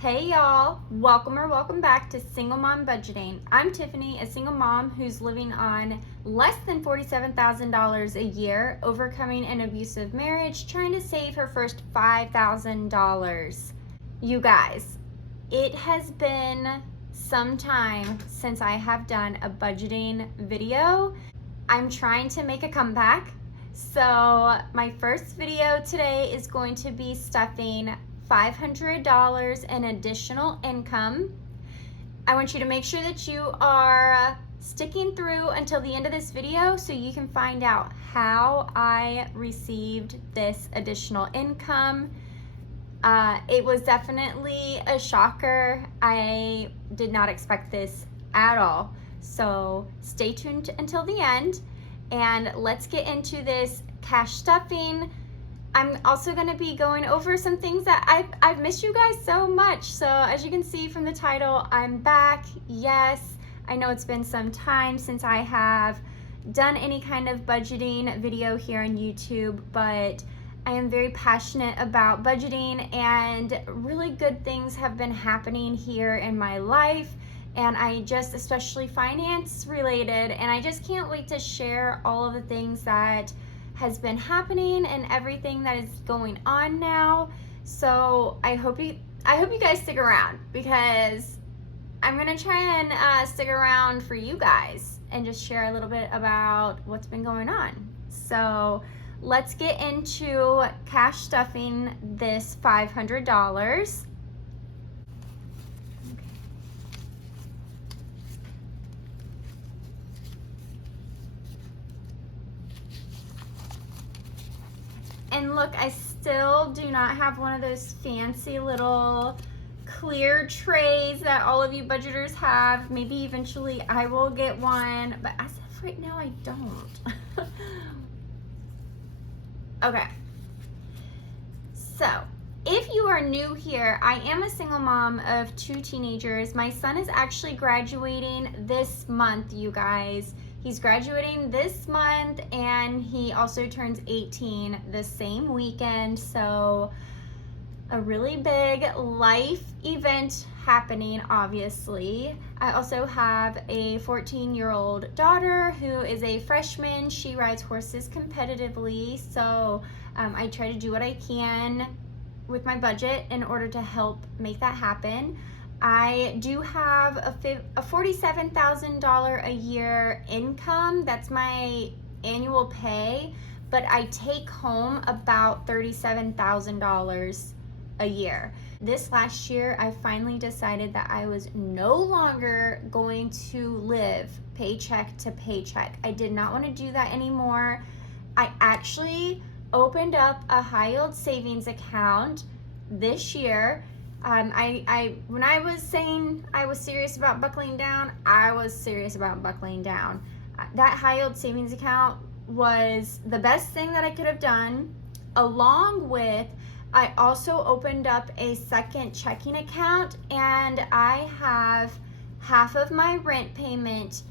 Hey y'all, welcome back to Single Mom Budgeting. I'm Tiffany, a single mom who's living on less than $47,000 a year, overcoming an abusive marriage, trying to save her first $5,000. You guys, it has been some time since I have done a budgeting video. I'm trying to make a comeback. So my first video today is going to be stuffing $500 in additional income. I want you to make sure that you are sticking through until the end of this video so you can find out how I received this additional income. It was definitely a shocker. I did not expect this at all. So stay tuned until the end and let's get into this cash stuffing. I'm also going to be going over some things that I've missed you guys so much. So as you can see from the title, I'm back. Yes, I know it's been some time since I have done any kind of budgeting video here on YouTube, but I am very passionate about budgeting and really good things have been happening here in my life. And I just, especially finance related, and I just can't wait to share all of the things that has been happening and everything that is going on now. So I hope you guys stick around because I'm gonna try and stick around for you guys and just share a little bit about what's been going on. So let's get into cash stuffing this $500. And look, I still do not have one of those fancy little clear trays that all of you budgeters have. Maybe eventually I will get one, but as of right now, I don't. Okay. So, if you are new here, I am a single mom of 2 teenagers. My son is actually graduating this month, you guys. He's graduating this month and he also turns 18 the same weekend. So a really big life event happening, obviously. I also have a 14-year-old daughter who is a freshman. She rides horses competitively. So I try to do what I can with my budget in order to help make that happen. I do have a $47,000 a year income. That's my annual pay, but I take home about $37,000 a year. This last year, I finally decided that I was no longer going to live paycheck to paycheck. I did not want to do that anymore. I actually opened up a high yield savings account this year. When I was saying I was serious about buckling down, I was serious about buckling down. That high yield savings account was the best thing that I could have done, along with I also opened up a second checking account and I have half of my rent payment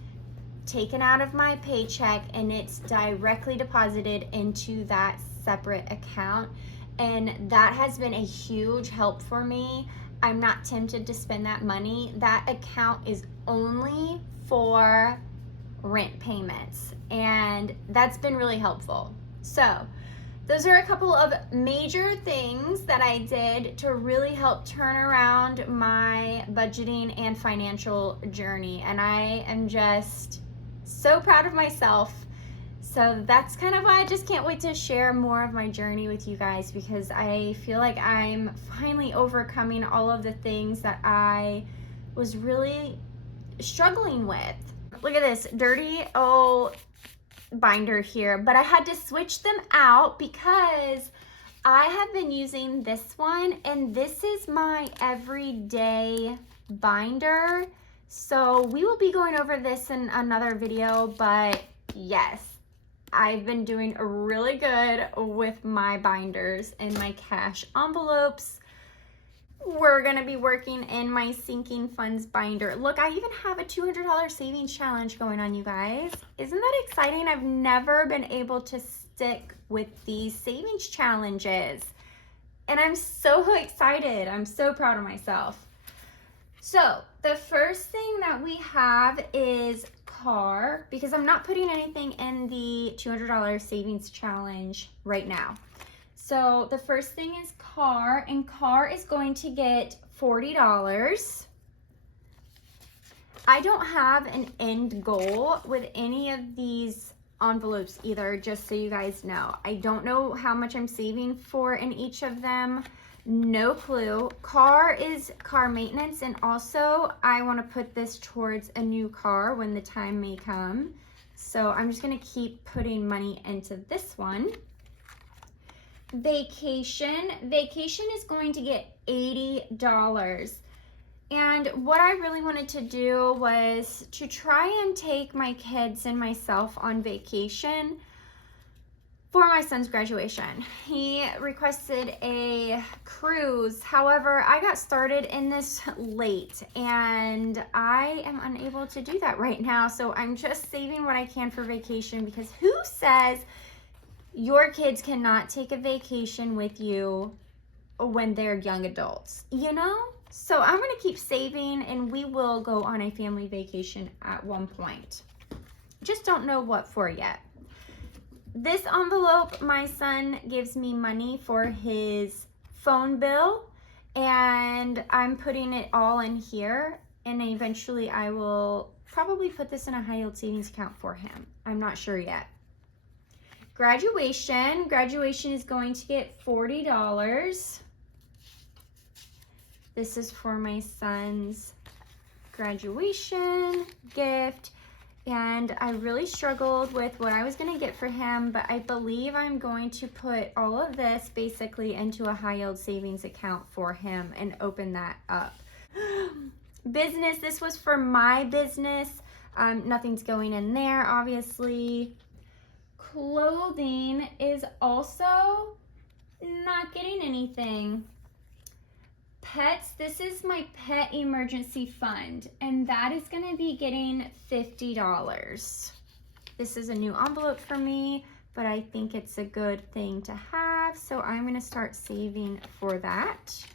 taken out of my paycheck and it's directly deposited into that separate account. And that has been a huge help for me. I'm not tempted to spend that money. That account is only for rent payments, and that's been really helpful. So those are a couple of major things that I did to really help turn around my budgeting and financial journey. And I am just so proud of myself. So that's kind of why I just can't wait to share more of my journey with you guys, because I feel like I'm finally overcoming all of the things that I was really struggling with. Look at this dirty old binder here, but I had to switch them out because I have been using this one and this is my everyday binder. So we will be going over this in another video, but yes, I've been doing really good with my binders and my cash envelopes. We're gonna be working in my sinking funds binder. Look, I even have a $200 savings challenge going on, you guys. Isn't that exciting? I've never been able to stick with these savings challenges. And I'm so excited. I'm so proud of myself. So the first thing that we have is car, because I'm not putting anything in the $200 savings challenge right now. So the first thing is car, and car is going to get $40. I don't have an end goal with any of these envelopes either, just so you guys know. I don't know how much I'm saving for in each of them. No clue. Car is car maintenance, and also I want to put this towards a new car when the time may come. So I'm just going to keep putting money into this one. Vacation is going to get $80. And what I really wanted to do was to try and take my kids and myself on vacation for my son's graduation. He requested a cruise. However, I got started in this late and I am unable to do that right now. So I'm just saving what I can for vacation, because who says your kids cannot take a vacation with you when they're young adults, you know? So I'm gonna keep saving, and we will go on a family vacation at one point. Just don't know what for yet. This envelope, my son gives me money for his phone bill, and I'm putting it all in here, and eventually I will probably put this in a high yield savings account for him. I'm not sure yet. Graduation is going to get $40. This is for my son's graduation gift, and I really struggled with what I was going to get for him, but I believe I'm going to put all of this basically into a high yield savings account for him and open that up. Business, this was for my business. Nothing's going in there, obviously. Clothing is also not getting anything. Pets, this is my pet emergency fund, and that is going to be getting $50. This is a new envelope for me, but I think it's a good thing to have, so I'm going to start saving for that.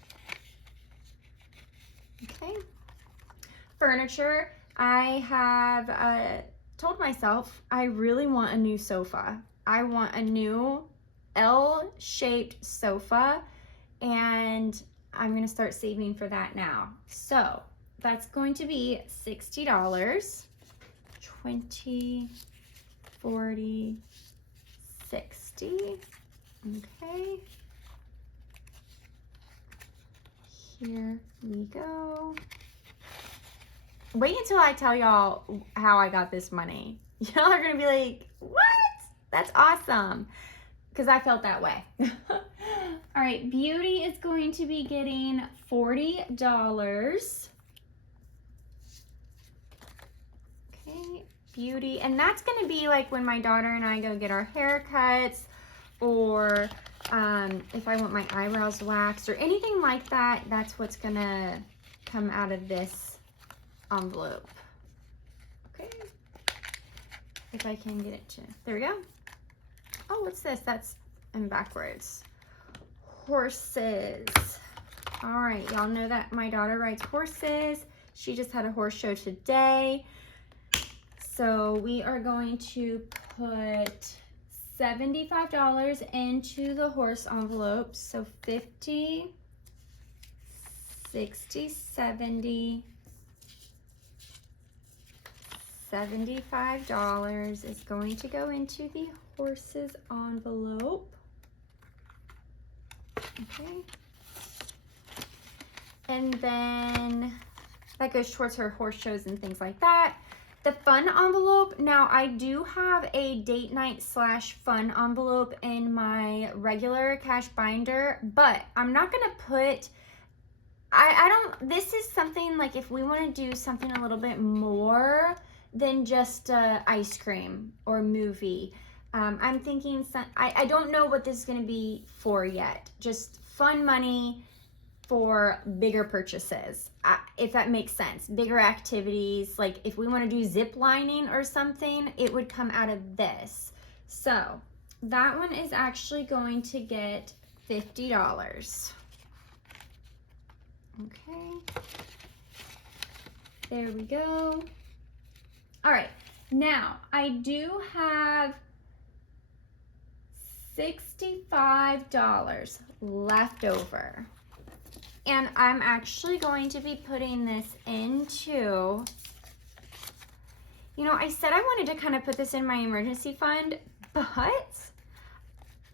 Okay. Furniture, I have told myself I really want a new sofa. I want a new L-shaped sofa, and I'm going to start saving for that now. So that's going to be $60. 20, 40, 60. Okay. Here we go. Wait until I tell y'all how I got this money. Y'all are going to be like, what? That's awesome. Because I felt that way. All right, beauty is going to be getting $40. Okay, beauty. And that's going to be like when my daughter and I go get our haircuts, or if I want my eyebrows waxed or anything like that, that's what's going to come out of this envelope. Okay. If I can get it to, there we go. Oh, what's this? That's in backwards. Horses. All right, y'all know that my daughter rides horses. She just had a horse show today. So we are going to put $75 into the horse envelope. So 50, 60, 70, $75 is going to go into the horses envelope. Okay. And then that goes towards her horse shows and things like that. The fun envelope, now I do have a date night / fun envelope in my regular cash binder, but I'm not going to put, this is something like if we want to do something a little bit more than just ice cream or movie. I'm thinking, I don't know what this is going to be for yet. Just fun money for bigger purchases, if that makes sense. Bigger activities, like if we want to do zip lining or something, it would come out of this. So that one is actually going to get $50. Okay. There we go. All right. Now, I do have $65 left over. And I'm actually going to be putting this into, I said I wanted to kind of put this in my emergency fund, but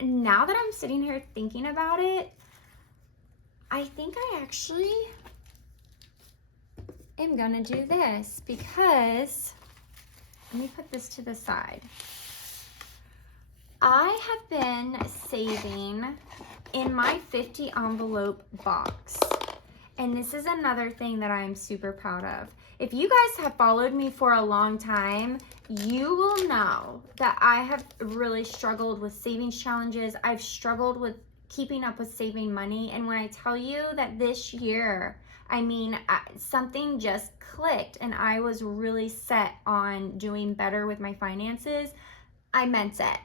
now that I'm sitting here thinking about it, I think I actually am gonna do this because, let me put this to the side. I have been saving in my 50 envelope box. And this is another thing that I'm super proud of. If you guys have followed me for a long time, you will know that I have really struggled with savings challenges. I've struggled with keeping up with saving money. And when I tell you that this year, something just clicked and I was really set on doing better with my finances, I meant it.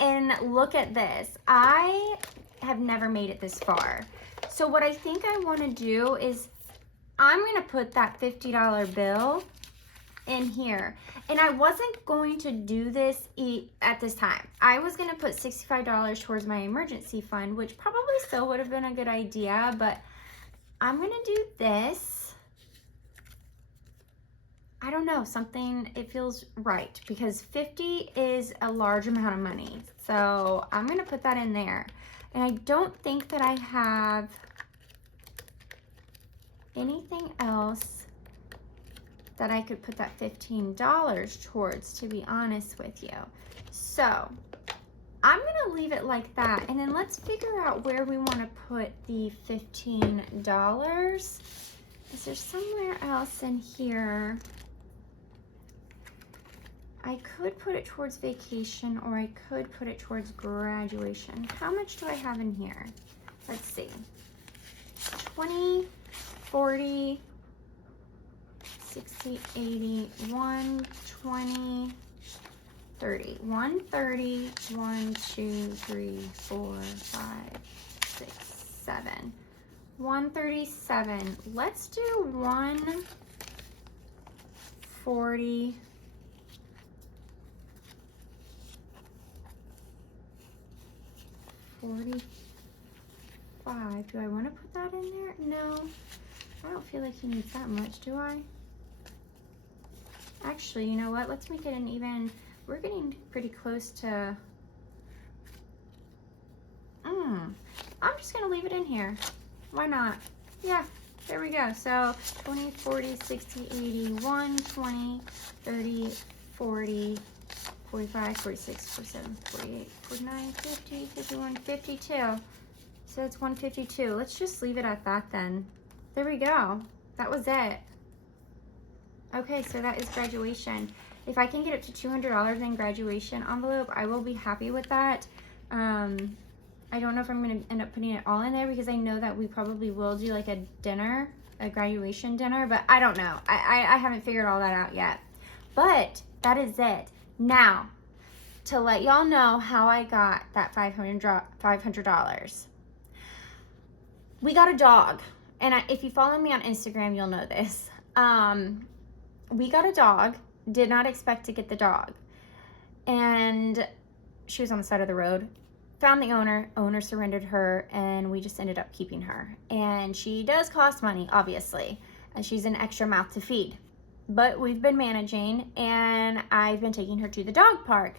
And look at this. I have never made it this far. So what I think I want to do is I'm going to put that $50 bill in here. And I wasn't going to do this at this time. I was going to put $65 towards my emergency fund, which probably still would have been a good idea, but I'm going to do this. I don't know, it feels right because 50 is a large amount of money. So I'm going to put that in there. And I don't think that I have anything else that I could put that $15 towards, to be honest with you. So I'm going to leave it like that. And then let's figure out where we want to put the $15. Is there somewhere else in here? I could put it towards vacation or I could put it towards graduation. How much do I have in here? Let's see. 20, 40, 60, 80, 120, 30. 130, 1, 2, 3, 4, 5, 6, 7. 137. Let's do 140. 45. Do I want to put that in there? No, I don't feel like he needs that much, do I? Actually, you know what? Let's make it an even, we're getting pretty close to, I'm just going to leave it in here. Why not? Yeah, there we go. So 20, 40, 60, 80, 1, 20, 30, 40, 45, 46, 47, 48, 49, 50, 51, 52. So it's 152. Let's just leave it at that then. There we go. That was it. Okay, so that is graduation. If I can get up to $200 in graduation envelope, I will be happy with that. I don't know if I'm going to end up putting it all in there because I know that we probably will do like a dinner, a graduation dinner, but I don't know. I haven't figured all that out yet. But that is it. Now, to let y'all know how I got that $500. We got a dog. And if you follow me on Instagram, you'll know this. We got a dog. Did not expect to get the dog. And she was on the side of the road. Found the owner surrendered her, and we just ended up keeping her. And she does cost money, obviously, and she's an extra mouth to feed. But we've been managing, and I've been taking her to the dog park.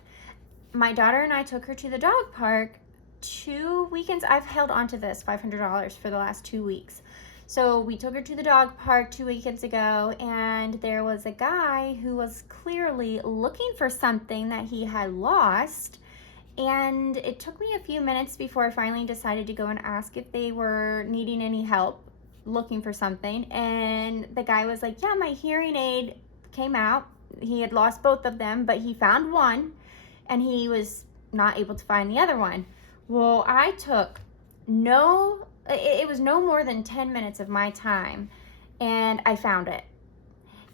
My daughter and I took her to the dog park 2 weekends. I've held on to this $500 for the last 2 weeks. So we took her to the dog park 2 weekends ago, and there was a guy who was clearly looking for something that he had lost. And it took me a few minutes before I finally decided to go and ask if they were needing any help looking for something. And the guy was like, yeah, my hearing aid came out. He had lost both of them, but he found one, and he was not able to find the other one. Well, I took it was no more than 10 minutes of my time, and I found it.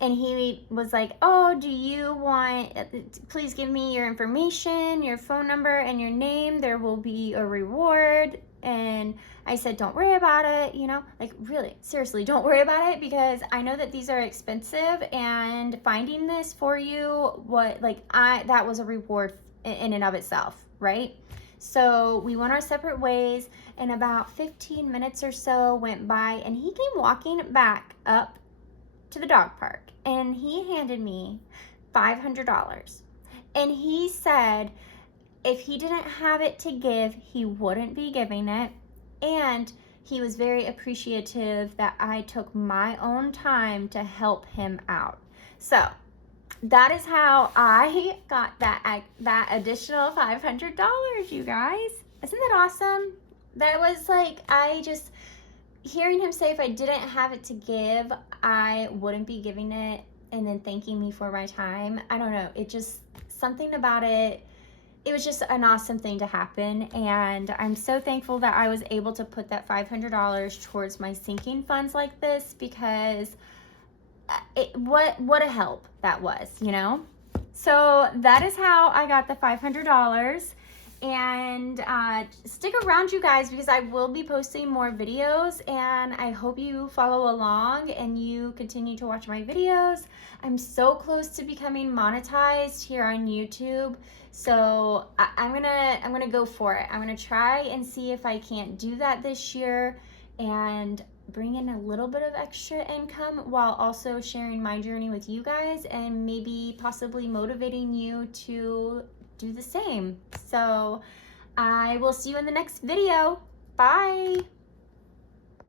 And he was like, oh, do you want, please give me your information, your phone number, and your name. There will be a reward. And I said, don't worry about it, you know, like really, seriously, don't worry about it, because I know that these are expensive, and finding this for you, that was a reward in and of itself, right? So we went our separate ways, and about 15 minutes or so went by, and he came walking back up to the dog park, and he handed me $500. And he said if he didn't have it to give, he wouldn't be giving it. And he was very appreciative that I took my own time to help him out. So that is how I got that additional $500, you guys. Isn't that awesome? That was like, hearing him say if I didn't have it to give, I wouldn't be giving it, and then thanking me for my time. I don't know. It just, something about it, it was just an awesome thing to happen. And I'm so thankful that I was able to put that $500 towards my sinking funds like this, because what a help that was, you know? So that is how I got the $500. And stick around, you guys, because I will be posting more videos, and I hope you follow along and you continue to watch my videos. I'm so close to becoming monetized here on YouTube, so I'm gonna go for it. I'm gonna try and see if I can't do that this year and bring in a little bit of extra income while also sharing my journey with you guys, and maybe possibly motivating you to do the same. So I will see you in the next video. Bye.